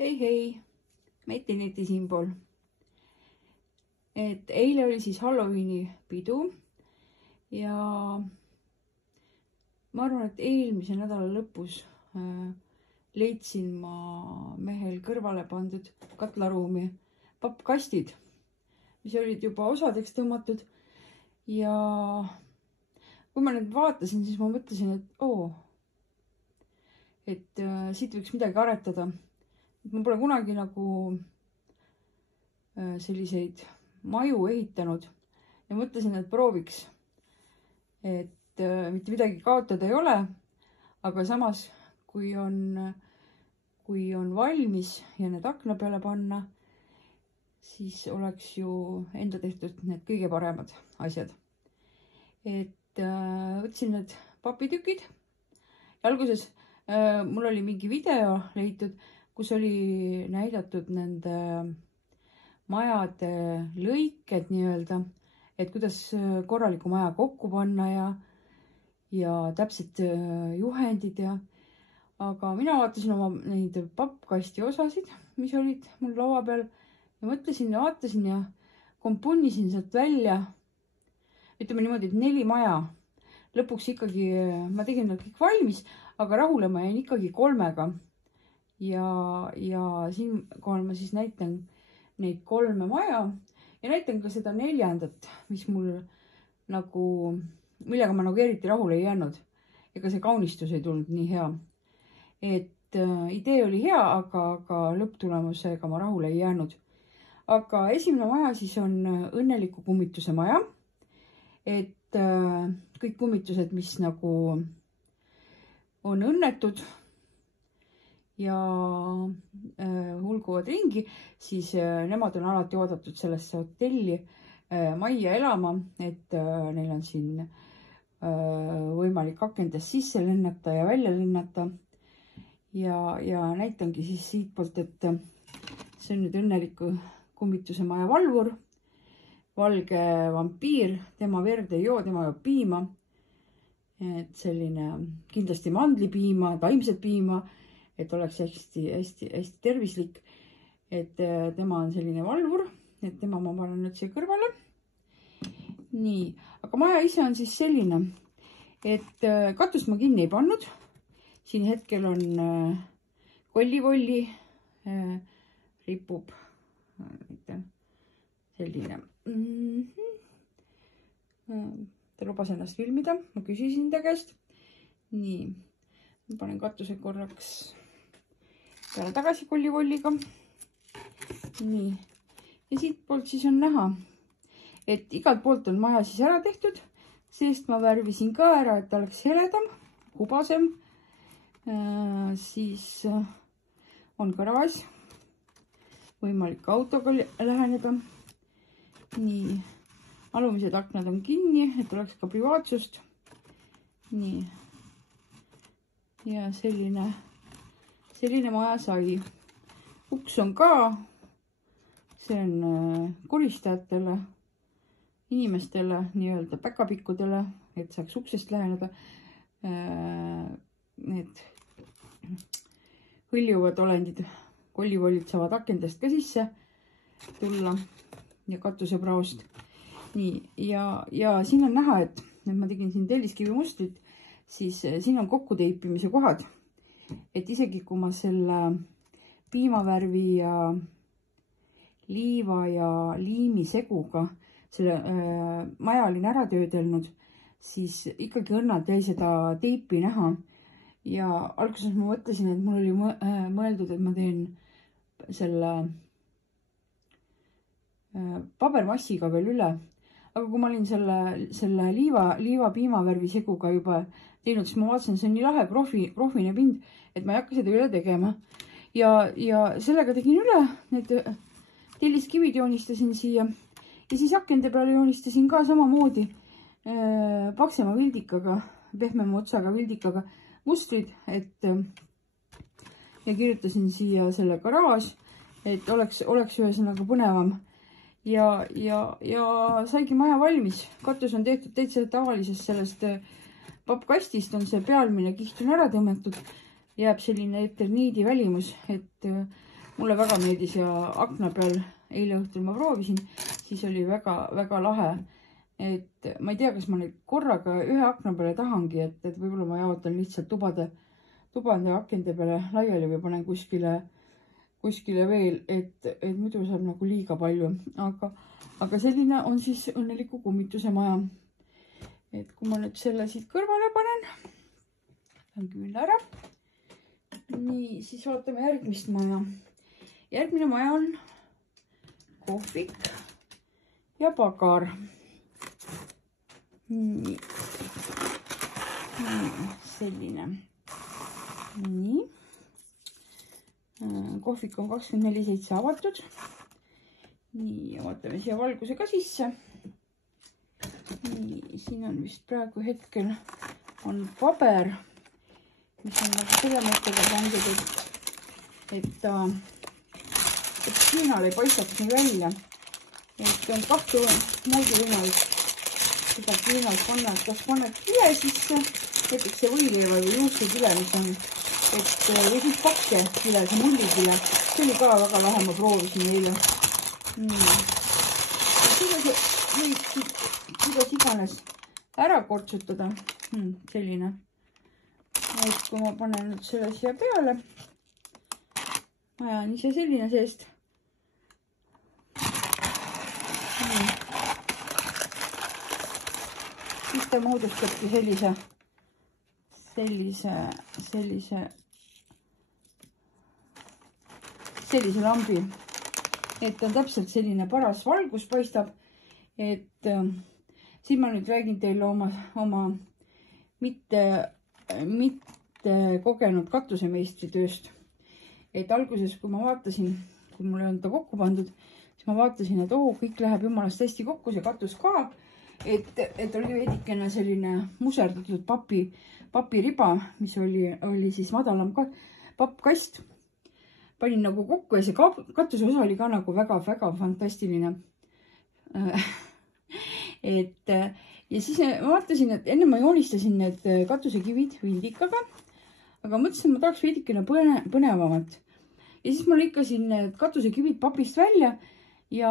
Hei, Metineti siinpool. Eile oli siis Halloweeni pidu ja ma arvan, et eelmise nädala lõpus leidsin ma mehel kõrvale pandud katlaruumi pappkastid, mis olid juba osadeks tõmmatud. Ja kui ma nüüd vaatasin, siis ma mõtlesin, et siit võiks midagi aretada. Ma pole kunagi nagu selliseid maju ehitanud ja mõtlesin, et prooviks, et mitte midagi kaotada ei ole, aga samas, kui on valmis ja need akna peale panna, siis oleks ju enda tehtud need kõige paremad asjad. Võtsin need papitükid ja alguses mul oli mingi video leitud, kus oli näidatud nende majade lõiked nii-öelda, et kuidas korraliku maja kokku panna ja täpsed juhendid aga mina vaatasin oma neid pappkasti osasid, mis olid mul laua peal ja mõtlesin ja vaatasin ja kompunnisin sealt välja, ütleme niimoodi, et 4 maja. Lõpuks ikkagi ma tegin nad kõik valmis, aga rahule ma jäin ikkagi 3-ga. Ja siinkohal ma siis näitan neid 3 maja ja näitan ka seda 4., mis mul nagu, millega ma nagu eriti rahule ei jäänud. Ega see kaunistus ei tulnud nii hea. Idee oli hea, aga lõpptulemusega ma rahule ei jäänud. Aga esimene maja siis on õnneliku kummituse maja. Kõik kummitused, mis nagu on õnnetud ja hulguvad ringi, siis nemad on alati oodatud sellesse hotelli majja elama, et neil on siin võimalik akendest sisse lennata ja välja lennata. Ja näitangi siis siit poolt, et see on nüüd õnneliku kummituse maja valvur, valge vampiir, tema verd ei joo, tema joob piima. Selline kindlasti mandlipiima, taimset piima, et oleks hästi tervislik. Tema on selline valvur, et tema ma panen nüüd siia kõrvale. Nii, aga maja ise on siis selline, et katust ma kinni ei pannud. Siin hetkel on kollivolli, ripub selline. Ta lubas ennast filmida, ma küsisin ta käest. Nii, ma panen katuse korraks peale tagasi kollivolliga. Nii, ja siit poolt siis on näha, et igalt poolt on maja siis ära tehtud. Seest ma värvisin ka ära, et ta oleks heledam, hubasem. Siis on garaaž, võimalik autoga läheneda. Nii, alumised aknad on kinni, et oleks ka privaatsust. Nii, ja selline maja sai. Uks on ka, see on koristajatele, inimestele, nii-öelda päkapikkudele, et saaks uksest läheneda. Need hõljuvad olendid, kollivollid saavad akendest ka sisse tulla ja katusepraost. Nii, ja siin on näha, et ma tegin siin telliskivi mustrit, siis siin on kokkuteipimise kohad. Et isegi kui ma selle piimavärvi ja liiva ja liimi seguga selle maja olin ära töödelnud, siis ikkagi õnnalt jäi seda teipi näha. Ja alguses ma mõtlesin, et mul oli mõeldud, et ma teen selle pabermassiga veel üle. Aga kui ma olin selle liiva piimavärvi seguga juba teinud, siis ma vaatasin, see on nii lahe profine pind, et ma ei hakka seda üle tegema. Ja sellega tegin üle, need telliskivid joonistasin siia ja siis akende peale joonistasin ka samamoodi paksema vildikaga, pehmema otsaga vildikaga mustrid, ja kirjutasin siia selle garaaž, et oleks ühesõnaga põnevam. Ja saigi maja valmis. Katus on tehtud täitsa tavalisest sellest pappkastist, on see pealmine kiht on ära tõmmatud. Jääb selline eterniidi välimus, et mulle väga meeldis ja akna peal eile õhtul ma proovisin, siis oli väga lahe. Et ma ei tea, kas ma neid korraga ühe akna peale tahangi, et võib-olla ma jaotan lihtsalt tubade akende peale laiali või panen kuskile veel, et muidu saab nagu liiga palju. Aga selline on siis õnneliku kummituse maja. Et kui ma nüüd selle siit kõrvale panen, on küll ära. Nii, siis vaatame järgmist maja. Järgmine maja on kohvik ja pagar. Nii. Selline. Nii. Kohvik on 24/7 avatud. Nii, ja vaatame siia valguse ka sisse. Nii, siin on vist praegu hetkel on paber, mis on nagu selle mõttega pandud, et piinal ei paistaks nii välja. Et on kahte moodi võimalik seda piinalt panna, et kas panna kile sisse, näiteks see võileiva või juustukile, mis on, või siis pakke kile, see mullikile. See oli ka väga lahe, ma proovisin eile. Kuidas iganes ära kortsutada. Selline. Et kui ma panen nüüd selle siia peale, maja on ise selline seest. Siis ta moodustabki sellise lambi, et on täpselt selline paras valgus paistab, et siin ma nüüd räägin teile oma mitte kogenud katusemeistri tööst. Et alguses, kui ma vaatasin, kui mul on ta kokku pandud, siis ma vaatasin, et kõik läheb jumalast hästi kokku, see katus ka. Et oli veidikene selline muserdatud papiriba, mis oli siis madalam pappkast. Panin nagu kokku ja see katuse osa oli ka nagu väga fantastiline. Ja siis ma vaatasin, et enne ma joonistasin need katusekivid vildikaga, aga mõtlesin, et ma tahaks veidikene põnevamat. Ja siis ma lõikasin need katusekivid papist välja. Ja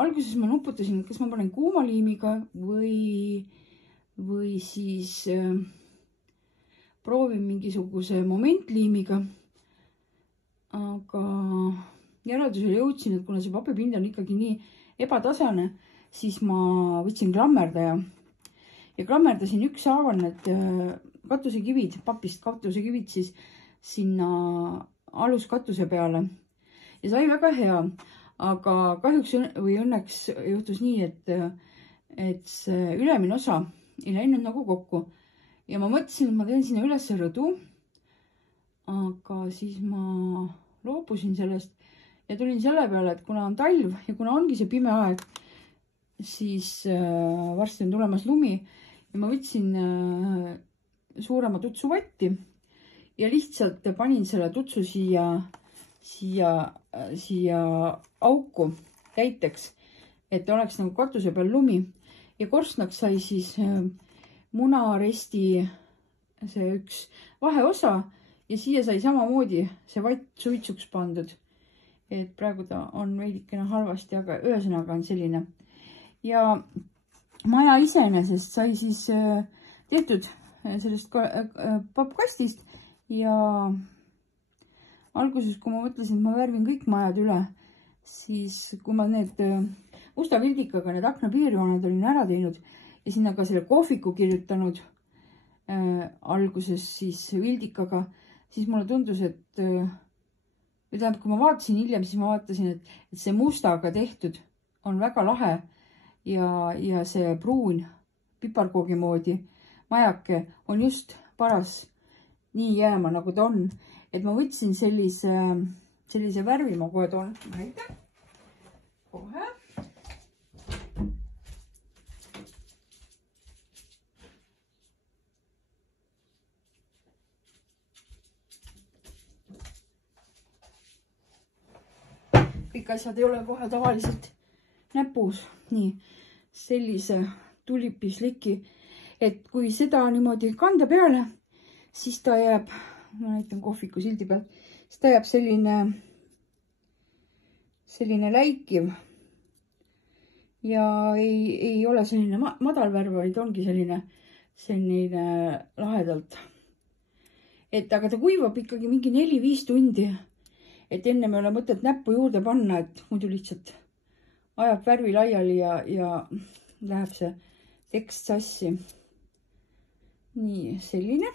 alguses ma nuputasin, kas ma panen kuumaliimiga või siis proovin mingisuguse momentliimiga. Aga järeldusele jõudsin, et kuna see papipind on ikkagi nii ebatasane, siis ma võtsin klammerdaja. Ja klammerdasin ükshaaval need katusekivid, papist katusekivid siis sinna aluskatuse peale. Ja sai väga hea. Aga kahjuks või õnneks juhtus nii, et see ülemine osa ei läinud nagu kokku. Ja ma mõtlesin, et ma teen sinna üles rõdu. Aga siis ma loobusin sellest ja tulin selle peale, et kuna on talv ja kuna ongi see pime aeg, siis varsti on tulemas lumi. Ja ma võtsin suurema tutsuvatti ja lihtsalt panin selle tutsu siia auku täiteks, et oleks nagu katuse peal lumi ja korstnaks sai siis munaresti see üks vaheosa ja siia sai samamoodi see vatt suitsuks pandud. Et praegu ta on veidikene halvasti, aga ühesõnaga on selline. Ja maja iseenesest sai siis tehtud sellest pappkastist ja alguses, kui ma mõtlesin, et ma värvin kõik majad üle, siis kui ma need musta vildikaga need aknapiirjooned olin ära teinud ja sinna ka selle kohviku kirjutanud alguses siis vildikaga, siis mulle tundus, et tähendab, kui ma vaatasin hiljem, siis ma vaatasin, et see mustaga tehtud on väga lahe ja see pruun piparkoogi moodi majake on just paras nii jääma, nagu ta on. Et ma võtsin sellise värvi, ma kohe toon. Näite. Kohe. Kõik asjad ei ole kohe tavaliselt näpus. Nii, sellise tulipisliki, et kui seda niimoodi kanda peale, siis ta jääb, ma näitan kohviku sildi peal, siis ta jääb selline selline läikiv ja ei ole selline madal värv, vaid ongi selline lahedalt. Et aga ta kuivab ikkagi mingi 4-5 tundi. Et enne me ole mõtet näppu juurde panna, et muidu lihtsalt ajab värvi laiali ja läheb see tekst sassi. Nii, selline.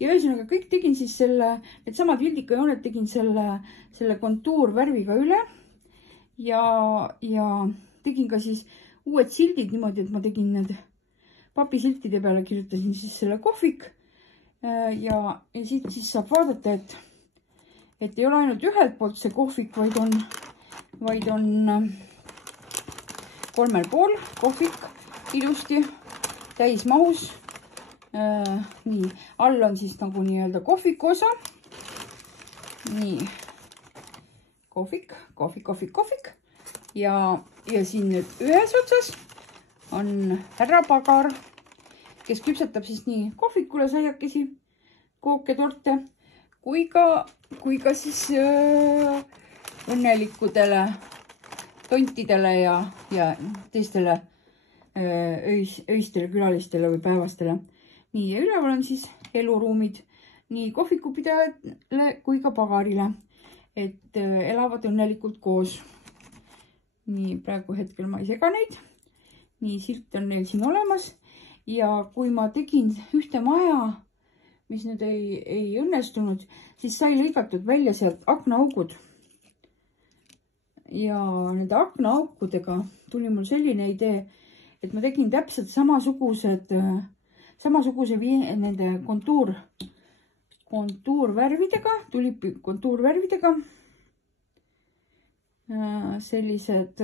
Ja ühesõnaga kõik tegin siis need samad vildikajooned tegin selle kontuurvärviga üle ja tegin ka siis uued sildid niimoodi, et ma tegin need papisiltide peale, kirjutasin siis selle kohvik ja siit siis saab vaadata, et ei ole ainult ühelt poolt see kohvik, vaid on 3 pool kohvik ilusti täismahus. Nii, all on siis nagu nii-öelda kohviku osa. Nii, kohvik. Ja siin nüüd ühes otsas on härra Pagar, kes küpsetab siis nii kohvikule saiakesi, kooke, torte, kui ka siis õnnelikudele tontidele ja teistele öistele külalistele või päevastele. Nii, ja üleval on siis eluruumid nii kohvikupidajale kui ka Pagarile, et elavad õnnelikult koos. Nii, praegu hetkel ma ei sega neid. Nii, silt on neil siin olemas. Ja kui ma tegin ühte maja, mis nüüd ei õnnestunud, siis sai lõigatud välja sealt aknaaugud. Ja nende aknaaukudega tuli mul selline idee, et ma tegin täpselt samasuguse nende kontuurvärvidega, tulippi kontuurvärvidega, sellised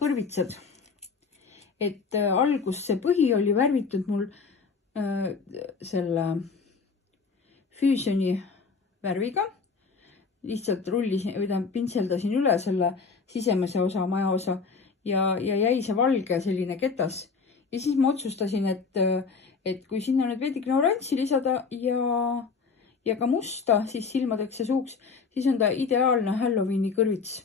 kõrvitsad. Et algus see põhi oli värvitud mul selle Fusioni värviga. Lihtsalt pintseldasin üle selle sisemise osa, maja osa ja jäi see valge selline ketas. Ja siis ma otsustasin, et kui sinna nüüd veidikene oranži lisada ja ka musta, siis silmadeks ja suuks, siis on ta ideaalne Halloweeni kõrvits.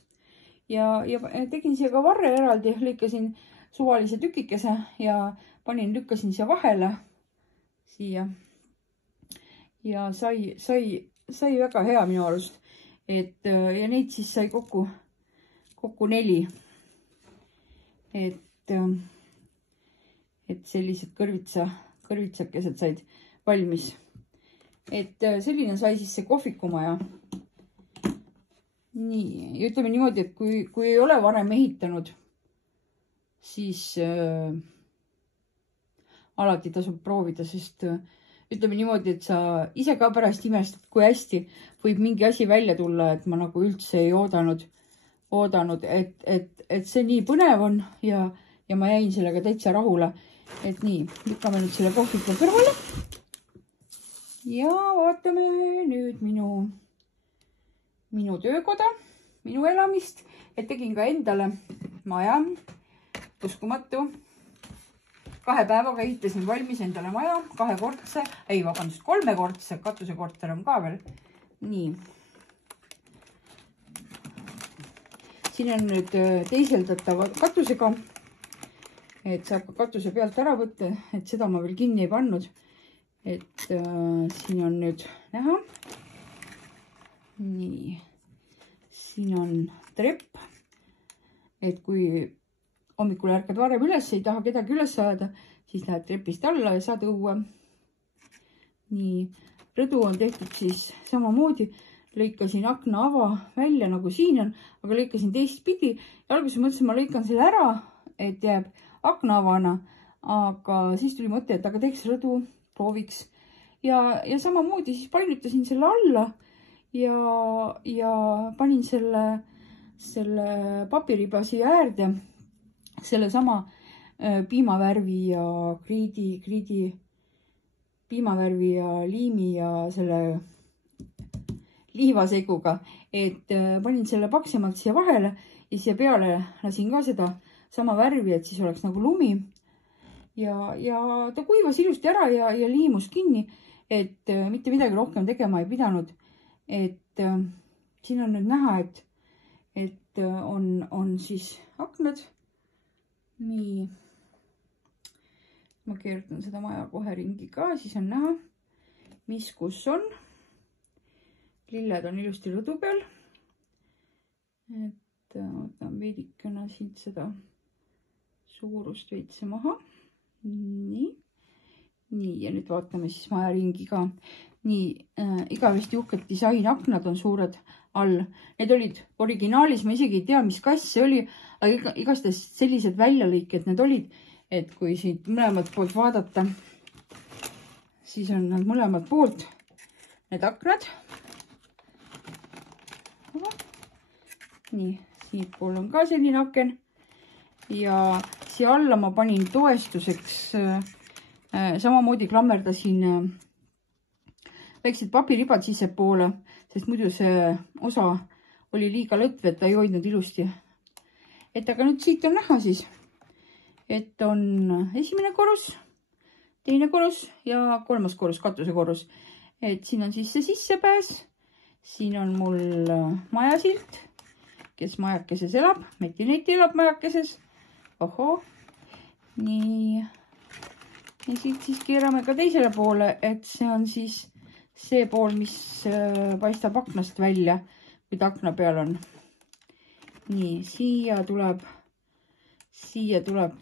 Ja tegin siia ka varre eraldi, lõikasin suvalise tükikese ja lükkasin siia vahele siia. Ja sai väga hea minu arust. Ja neid siis sai kokku 4. Et sellised kõrvitsakesed said valmis. Et selline sai siis see kohvikumaja. Nii, ja ütleme niimoodi, et kui ei ole varem ehitanud, siis alati tasub proovida, sest ütleme niimoodi, et sa ise ka pärast imestad, kui hästi võib mingi asi välja tulla, et ma nagu üldse ei oodanud, et see nii põnev on ja ma jäin sellega täitsa rahule. Et nii, lükkame nüüd selle kohviku kõrvale ja vaatame nüüd minu töökoda, minu elamist, et tegin ka endale maja, uskumatu. 2 päevaga ehitasin valmis endale maja, 3-kordse, katusekorter on ka veel. Nii. Siin on nüüd teiseldatava katusega, et saab ka katuse pealt ära võtta, et seda ma veel kinni ei pannud. Et siin on nüüd näha. Nii. Siin on trepp, et kui hommikul ärkad varem üles, ei taha kedagi üles ajada, siis lähed trepist alla ja saad õue. Nii, rõdu on tehtud siis samamoodi. Lõikasin akna ava välja, nagu siin on, aga lõikasin teistpidi. Ja alguses mõtlesin, ma lõikan selle ära, et jääb akna avana. Aga siis tuli mõte, et aga teeks rõdu, prooviks. Ja samamoodi siis painutasin selle alla ja panin selle papiriba siia äärde. Selle sama piimavärvi ja piimavärvi ja liimi ja selle liivaseguga, et panin selle paksemalt siia vahele ja siia peale lasin ka seda sama värvi, et siis oleks nagu lumi. Ja ta kuivas ilusti ära ja liimus kinni, et mitte midagi rohkem tegema ei pidanud. Et siin on nüüd näha, et on siis aknad. nii. Ma keerutan seda maja kohe ringi ka, siis on näha, mis kus on. Lilled on ilusti rõdu peal. Et võtan veidikene siit seda suurust veitse maha. Nii. Ja nüüd vaatame siis maja ringi ka. Nii, igavesti uhked disainaknad on suured all. Need olid originaalis, ma isegi ei tea, mis kass see oli, aga igastahes sellised väljalõiked need olid, et kui siit mõlemalt poolt vaadata, siis on nad mõlemalt poolt need aknad. Nii, siit pool on ka selline aken ja siia alla ma panin toestuseks, samamoodi klammerdasin väiksed papiribad sisse poole, sest muidu see osa oli liiga lõtv, et ta ei hoidnud ilusti. Et aga nüüd siit on näha siis, et on esimene korrus, teine korrus ja kolmas korrus, katuse korrus. Et siin on siis see sissepääs, siin on mul majasilt, kes majakeses elab, Meti-Neti elab majakeses. Ohoo, nii. Ja siit siis keerame ka teisele poole, et see on siis see pool, mis paistab aknast välja, kui ta akna peal on. Nii, siia tuleb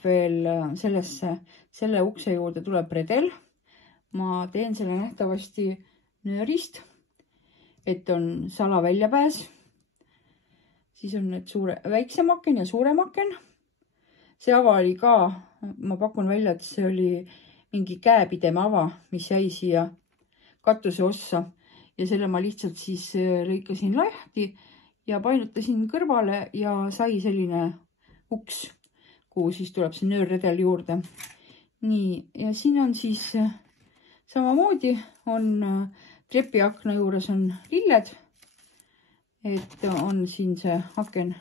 veel selle ukse juurde tuleb redel. Ma teen selle nähtavasti nöörist, et on salaväljapääs. Siis on need väiksem aken ja suurem aken. See ava oli ka, ma pakun välja, et see oli mingi käepideme ava, mis jäi siia katuse ossa ja selle ma lihtsalt siis lõikasin lahti ja painutasin kõrvale ja sai selline uks, kuhu siis tuleb see nöörredel juurde. Nii, ja siin on siis samamoodi on trepiakna juures on lilled, et on siin see aken.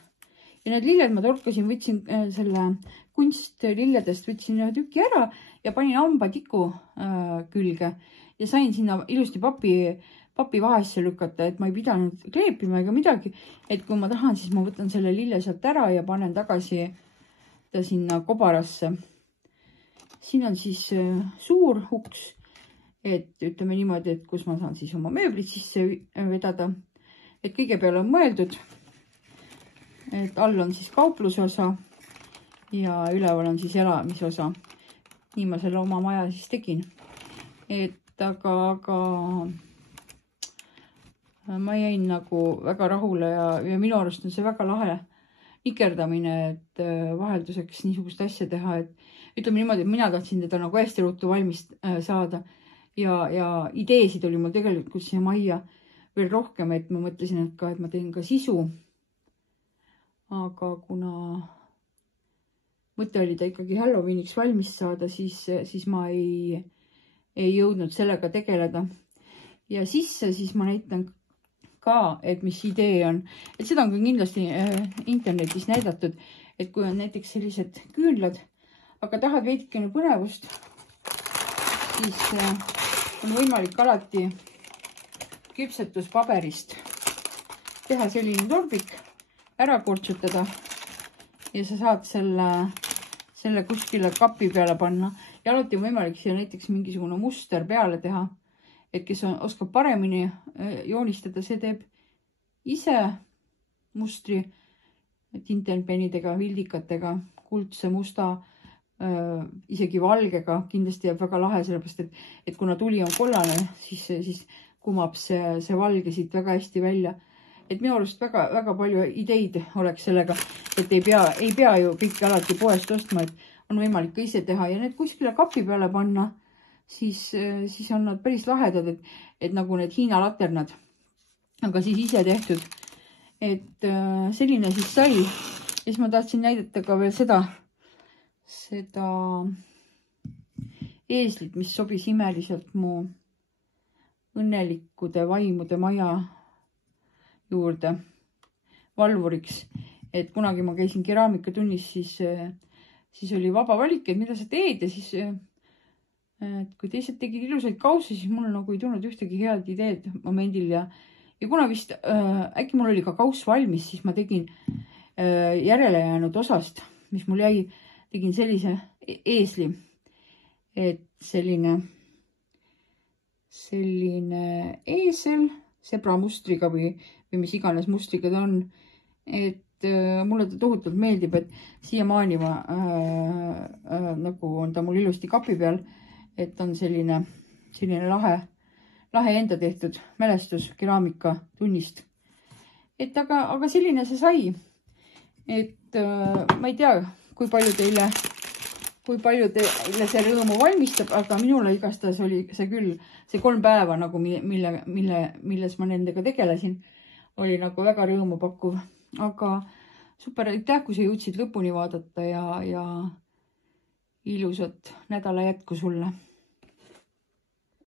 Ja need lilled ma torkasin, võtsin selle kunstlilledest, võtsin ühe tüki ära ja panin hambatiku külge. Ja sain sinna ilusti papi vahesse lükata, et ma ei pidanud kleepima ega midagi. Et kui ma tahan, siis ma võtan selle lille sealt ära ja panen tagasi ta sinna kobarasse. Siin on siis suur uks, et ütleme niimoodi, et kus ma saan siis oma mööblit sisse vedada. Et kõige peale on mõeldud, et all on siis kaupluse osa ja üleval on siis elamise osa. Nii ma selle oma maja siis tegin. Et aga ma jäin nagu väga rahule ja minu arust on see väga lahe nikerdamine, et vahelduseks niisugust asja teha, et ütleme niimoodi, et mina tahtsin teda nagu hästi ruttu valmis saada ja ideesid oli mul tegelikult siia majja veel rohkem, et ma mõtlesin, et ma teen ka sisu. Aga kuna mõte oli ta ikkagi Halloweeniks valmis saada, siis ma ei jõudnud sellega tegeleda. Ja siis ma näitan ka, et mis idee on. Et seda on ka kindlasti internetis näidatud, et kui on näiteks sellised küünlad, aga tahad veidikene põnevust, siis on võimalik alati küpsetuspaberist teha selline torbik, ära kortsutada ja sa saad selle kuskile kapi peale panna. Ja alati on võimalik siia näiteks mingisugune muster peale teha, et kes oskab paremini joonistada, see teeb ise mustri tintenpennidega, vildikatega, kuldse, musta, isegi valgega. Kindlasti jääb väga lahe, sellepärast, et kuna tuli on kollane, siis kumab see valge siit väga hästi välja. Et minu arust väga palju ideid oleks sellega, et ei pea ju kõike alati poest ostma, et on võimalik ka ise teha ja need kuskile kapi peale panna, siis on nad päris lahedad, et nagu need Hiina laternad, aga siis ise tehtud. Et selline siis sai. Ja siis ma tahtsin näidata ka veel seda eeslit, mis sobis imeliselt mu õnnelikkude vaimude maja juurde valvuriks. Et kunagi ma käisin keraamikatunnis, siis oli vaba valik, et mida sa teed ja siis et kui teised tegid ilusaid kausi, siis mul nagu ei tulnud ühtegi head ideed momendil ja ja kuna vist äkki mul oli ka kauss valmis, siis ma tegin järele jäänud osast, mis mul jäi, tegin sellise eesli, et selline eesel sebramustriga või mis iganes mustriga ta on, et mulle ta tohutult meeldib, et siiamaani ma nagu on ta mul ilusti kapi peal, et on selline lahe enda tehtud mälestus keraamika tunnist. Et aga selline see sai, et ma ei tea, kui palju teile see rõõmu valmistab, aga minule igastahes oli see küll, see 3 päeva nagu, milles ma nendega tegelesin, oli nagu väga rõõmupakkuv. Aga super, aitäh, kui sa jõudsid lõpuni vaadata ja ilusat nädala jätku sulle.